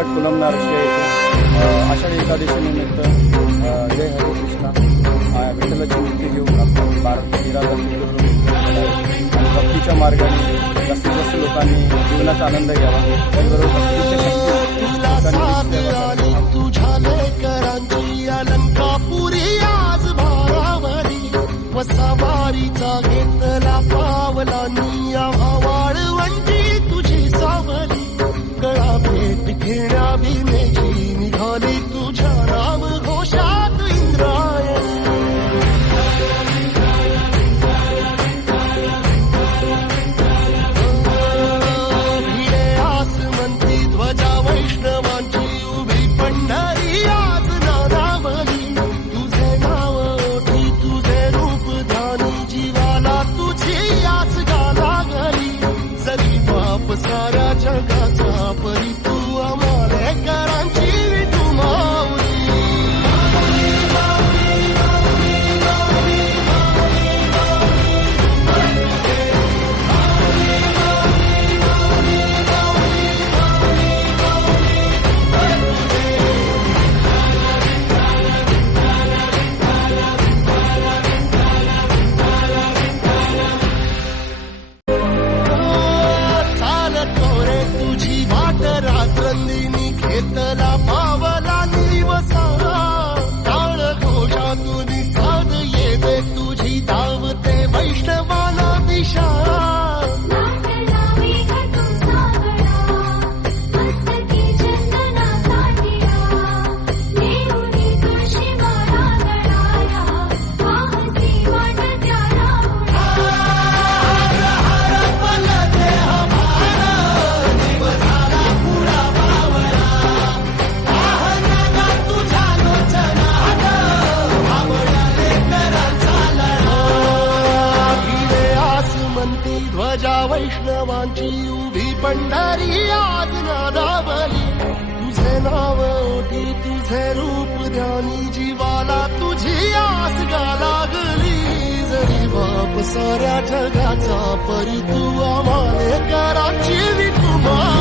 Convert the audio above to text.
उलट कुलमनार आषाढी एकादशीनिमित्त जय हरे कृष्णा विठ्ठलाची मूर्ती घेऊन आपण भारत आणि भक्तीच्या मार्गाने जास्तीत जास्त लोकांनी जीवनाचा आनंद घ्यावा. त्याचबरोबर तुझ्या लेकरांची अलंकापुरी आज भारावरी वसावारीचा घेतला पावला निया वाळवंटी तुझी सावली गळा भेट घेण्या भीमेची निघाली तुझ्या राम घोषात इंद्रायणी. भिडे आसमंती ध्वजा वैष्णवांची उभी पंढरी आज नारावली तुझे नाव ओठी तुझे रूप ध्यानी जीवाला तुझी आस गाला गली जरी बाप साऱ्या जगाचा परी तू आमालेकरांची विठू माऊली. तुझी वाट रात्रंदिनी घेतला पावला निवसा टाळ घोषातून साध येते तुझी धावते वैष्णवाला दिशा. ध्वजा वैष्णवांची उभी पंढरी आज नादावली तुझे नाव ओठी तुझे रूप ध्यानी जीवाला तुझी आस गा लागली जरी बाप साऱ्या जगाचा परी तू आमालेकरांची विठू